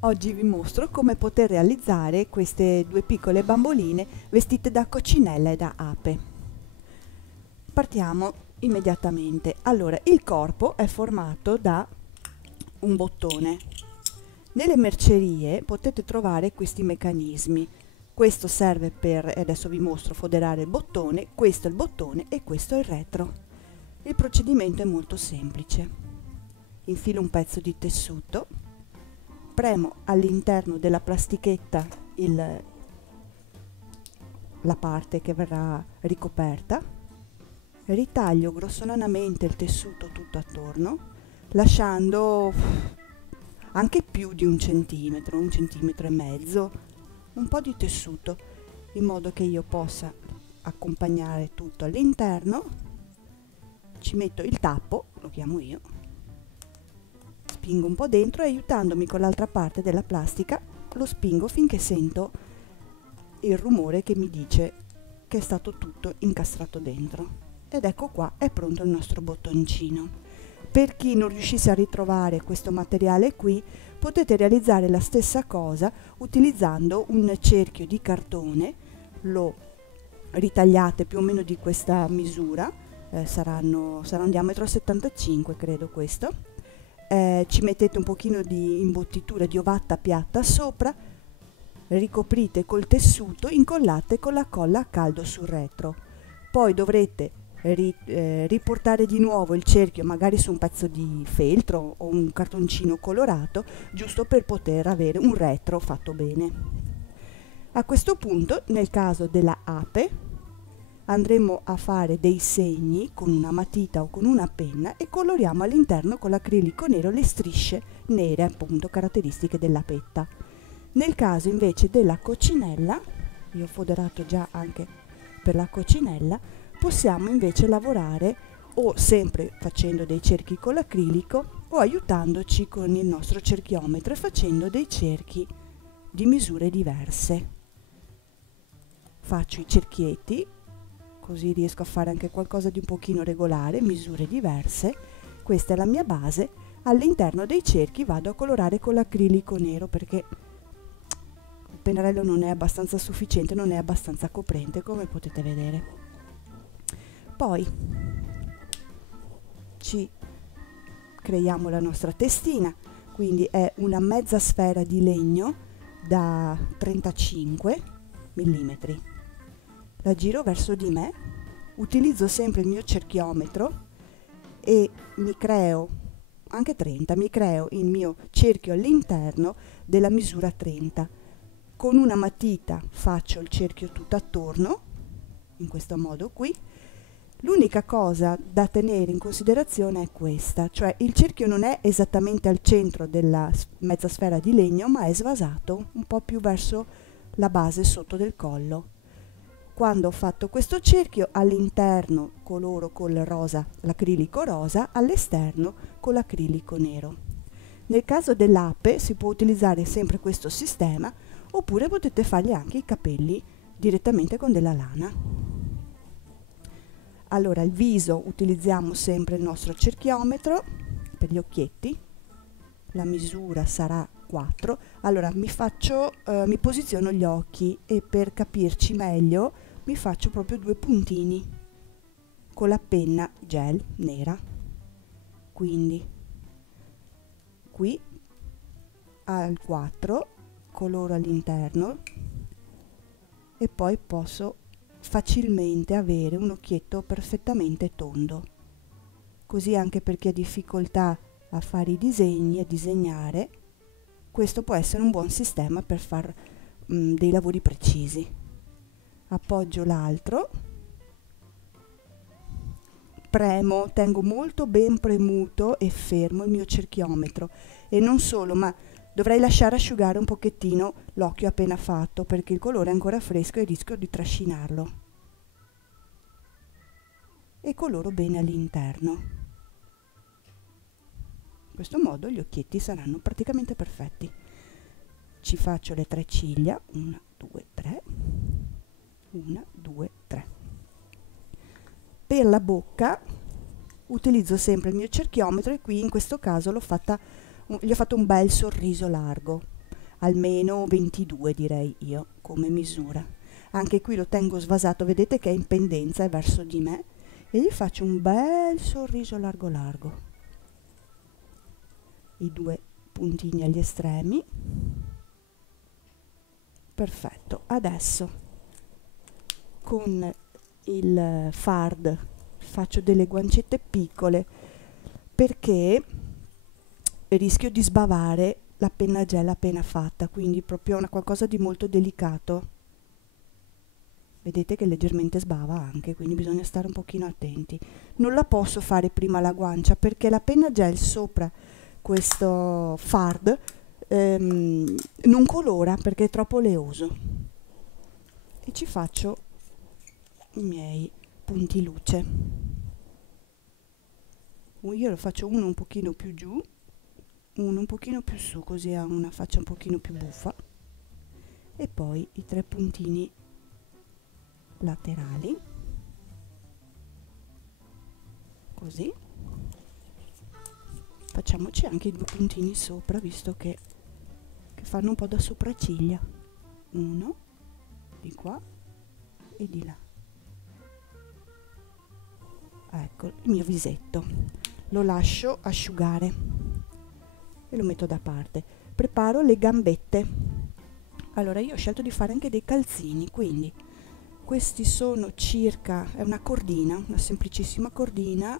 Oggi vi mostro come poter realizzare queste due piccole bamboline vestite da coccinella e da ape. Partiamo immediatamente. Allora, il corpo è formato da un bottone. Nelle mercerie potete trovare questi meccanismi. Questo serve per, adesso vi mostro, foderare il bottone, questo è il bottone e questo è il retro. Il procedimento è molto semplice. Infilo un pezzo di tessuto, premo all'interno della plastichetta la parte che verrà ricoperta, ritaglio grossolanamente il tessuto tutto attorno, lasciando anche più di un centimetro e mezzo, un po' di tessuto, in modo che io possa accompagnare tutto all'interno. Ci metto il tappo, lo chiamo io, spingo un po' dentro e aiutandomi con l'altra parte della plastica lo spingo finché sento il rumore che mi dice che è stato tutto incastrato dentro. Ed ecco qua, è pronto il nostro bottoncino. Per chi non riuscisse a ritrovare questo materiale qui, potete realizzare la stessa cosa utilizzando un cerchio di cartone, lo ritagliate più o meno di questa misura, sarà un diametro 75 credo questo, ci mettete un pochino di imbottitura di ovatta piatta sopra, ricoprite col tessuto, incollate con la colla a caldo sul retro, poi dovrete riportare di nuovo il cerchio magari su un pezzo di feltro o un cartoncino colorato, giusto per poter avere un retro fatto bene. A questo punto, nel caso della ape, andremo a fare dei segni con una matita o con una penna e coloriamo all'interno con l'acrilico nero le strisce nere, appunto caratteristiche della petta. Nel caso invece della coccinella, io ho foderato già anche per la coccinella, possiamo invece lavorare o sempre facendo dei cerchi con l'acrilico o aiutandoci con il nostro cerchiometro e facendo dei cerchi di misure diverse. Faccio i cerchietti, così riesco a fare anche qualcosa di un pochino regolare, misure diverse. Questa è la mia base. All'interno dei cerchi vado a colorare con l'acrilico nero perché il pennarello non è abbastanza sufficiente, non è abbastanza coprente, come potete vedere. Poi ci creiamo la nostra testina, quindi è una mezza sfera di legno da 35 mm. La giro verso di me, utilizzo sempre il mio cerchiometro e mi creo, anche 30, mi creo il mio cerchio all'interno della misura 30. Con una matita faccio il cerchio tutto attorno, in questo modo qui. L'unica cosa da tenere in considerazione è questa, cioè il cerchio non è esattamente al centro della mezza sfera di legno, ma è svasato un po' più verso la base sotto del collo. Quando ho fatto questo cerchio, all'interno coloro col rosa, l'acrilico rosa, all'esterno con l'acrilico nero. Nel caso dell'ape si può utilizzare sempre questo sistema, oppure potete fargli anche i capelli direttamente con della lana. Allora, il viso utilizziamo sempre il nostro cerchiometro per gli occhietti, la misura sarà 4. Allora mi posiziono gli occhi e per capirci meglio mi faccio proprio due puntini con la penna gel nera, quindi qui al 4 coloro all'interno e poi posso facilmente avere un occhietto perfettamente tondo, così anche per chi ha difficoltà a fare i disegni, a disegnare, questo può essere un buon sistema per fare dei lavori precisi. Appoggio l'altro, premo, tengo molto ben premuto e fermo il mio cerchiometro e non solo, ma dovrei lasciare asciugare un pochettino l'occhio appena fatto perché il colore è ancora fresco e rischio di trascinarlo. E coloro bene all'interno. In questo modo gli occhietti saranno praticamente perfetti. Ci faccio le 3 ciglia, 1, 2, 3, 1, 2, 3. Per la bocca utilizzo sempre il mio cerchiometro e qui in questo caso gli ho fatto un bel sorriso largo. almeno 22 direi io come misura. Anche qui lo tengo svasato, vedete che è in pendenza, è verso di me, e gli faccio un bel sorriso largo largo, i due puntini agli estremi. Perfetto. Adesso con il fard faccio delle guancette piccole perché rischio di sbavare la penna gel appena fatta, quindi proprio una qualcosa di molto delicato. Vedete che leggermente sbava anche, quindi bisogna stare un pochino attenti. Non la posso fare prima la guancia perché la penna gel sopra questo fard non colora perché è troppo oleoso. E ci faccio i miei punti luce. Io lo faccio uno un pochino più giù, uno un pochino più su, così ha una faccia un pochino più buffa, e poi i 3 puntini laterali, così. Facciamoci anche i 2 puntini sopra, visto che fanno un po' da sopracciglia, uno di qua e di là. Ecco il mio visetto, lo lascio asciugare e lo metto da parte. Preparo le gambette. Allora io ho scelto di fare anche dei calzini, quindi questi sono circa, è una cordina, una semplicissima cordina,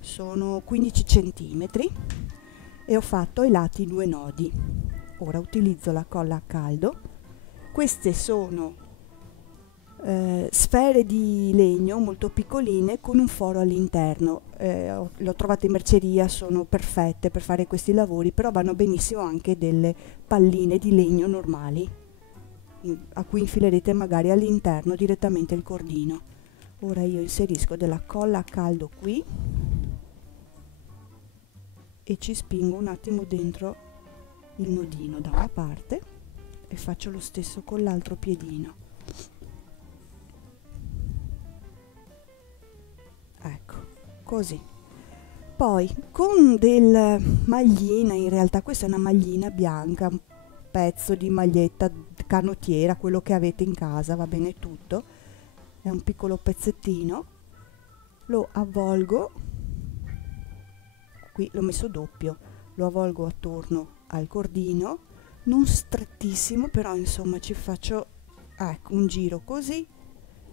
sono 15 centimetri e ho fatto ai lati 2 nodi. Ora utilizzo la colla a caldo. Queste sono sfere di legno molto piccoline con un foro all'interno. Le ho trovate in merceria, sono perfette per fare questi lavori, però vanno benissimo anche delle palline di legno normali a cui infilerete magari all'interno direttamente il cordino. Ora io inserisco della colla a caldo qui e ci spingo un attimo dentro il nodino da una parte e faccio lo stesso con l'altro piedino. Ecco, così. Poi con del maglina, in realtà questa è una maglina bianca, un pezzo di maglietta canottiera, quello che avete in casa, va bene tutto, è un piccolo pezzettino, lo avvolgo, qui l'ho messo doppio, lo avvolgo attorno al cordino, non strettissimo, però insomma ci faccio, ecco, un giro così,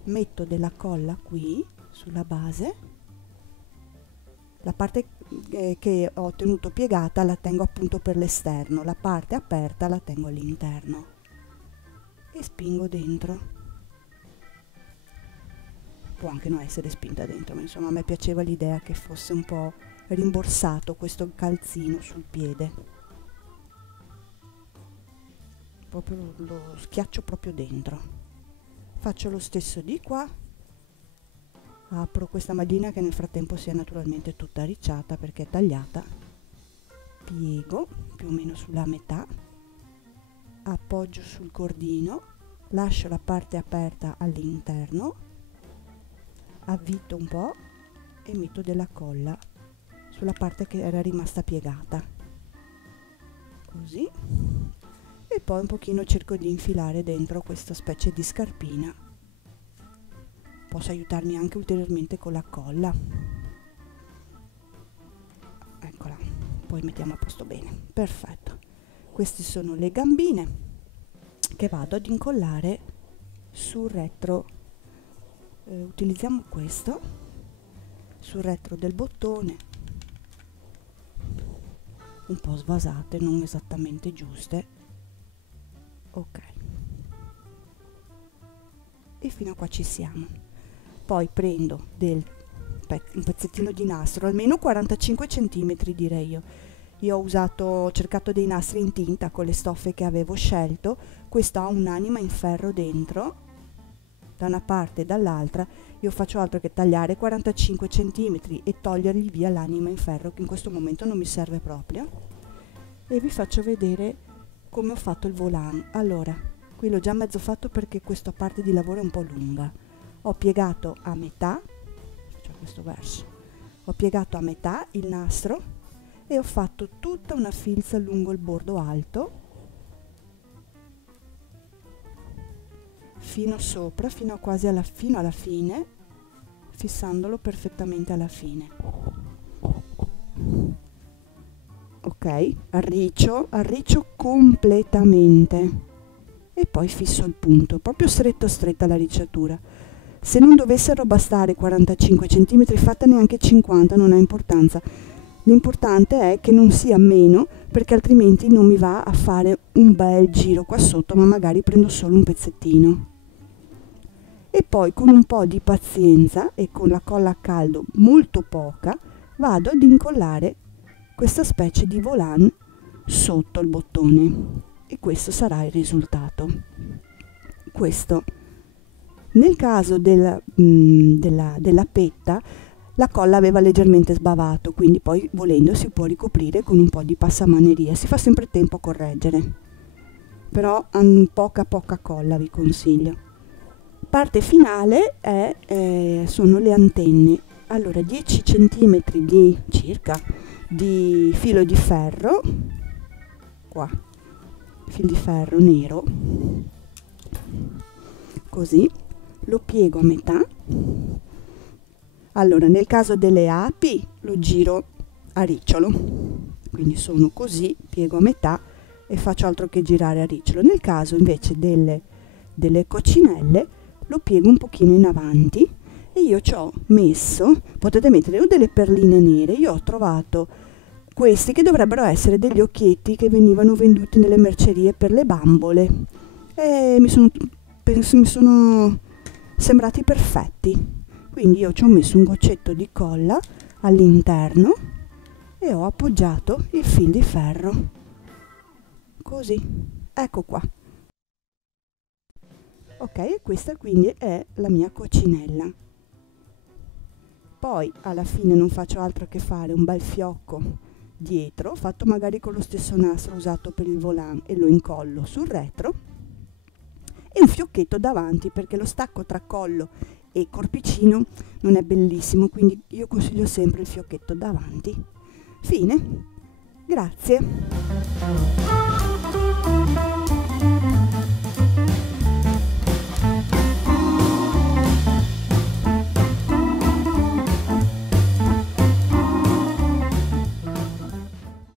metto della colla qui sulla base, la parte che ho tenuto piegata la tengo appunto per l'esterno, la parte aperta la tengo all'interno e spingo dentro. Può anche non essere spinta dentro, ma insomma a me piaceva l'idea che fosse un po' rimborsato questo calzino sul piede, proprio lo schiaccio proprio dentro. Faccio lo stesso di qua, apro questa maglina che nel frattempo si è naturalmente tutta arricciata perché è tagliata, piego più o meno sulla metà, appoggio sul cordino, lascio la parte aperta all'interno, avvito un po' e metto della colla sulla parte che era rimasta piegata, così, e poi un pochino cerco di infilare dentro questa specie di scarpina. Posso aiutarmi anche ulteriormente con la colla, eccola, poi mettiamo a posto bene, perfetto. Queste sono le gambine che vado ad incollare sul retro, utilizziamo questo sul retro del bottone, un po' svasate, non esattamente giuste, ok, e fino a qua ci siamo. Poi prendo un pezzettino di nastro, almeno 45 centimetri direi io ho cercato dei nastri in tinta con le stoffe che avevo scelto. Questo ha un'anima in ferro dentro da una parte e dall'altra. Io faccio altro che tagliare 45 centimetri e togliergli via l'anima in ferro, che in questo momento non mi serve proprio, e vi faccio vedere come ho fatto il volant. Allora, qui l'ho già mezzo fatto perché questa parte di lavoro è un po' lunga. Ho piegato a metà, cioè questo verso, ho piegato a metà il nastro e ho fatto tutta una filza lungo il bordo alto fino sopra, fino alla fine, fissandolo perfettamente alla fine. Ok, arriccio completamente e poi fisso il punto, proprio stretta la ricciatura. Se non dovessero bastare 45 cm, fatene anche 50, non ha importanza. L'importante è che non sia meno, perché altrimenti non mi va a fare un bel giro qua sotto, ma magari prendo solo un pezzettino. E poi con un po' di pazienza e con la colla a caldo molto poca vado ad incollare questa specie di volant sotto il bottone e questo sarà il risultato. Questo nel caso della petta la colla aveva leggermente sbavato, quindi poi volendo si può ricoprire con un po' di passamaneria, si fa sempre tempo a correggere, però poca colla vi consiglio. Parte finale sono le antenne. Allora 10 cm circa di filo di ferro, qua, filo di ferro nero, così, lo piego a metà. Allora nel caso delle api lo giro a ricciolo, quindi sono così, piego a metà e faccio altro che girare a ricciolo. Nel caso invece delle coccinelle lo piego un pochino in avanti e io ci ho messo, potete mettere o delle perline nere, io ho trovato questi che dovrebbero essere degli occhietti che venivano venduti nelle mercerie per le bambole e mi sono sembrati perfetti, quindi io ci ho messo un goccetto di colla all'interno e ho appoggiato il fil di ferro così, ecco qua. Ok, e questa quindi è la mia coccinella. Poi alla fine non faccio altro che fare un bel fiocco dietro, fatto magari con lo stesso nastro usato per il volant, e lo incollo sul retro, e un fiocchetto davanti, perché lo stacco tra collo e corpicino non è bellissimo, quindi io consiglio sempre il fiocchetto davanti. Fine. Grazie.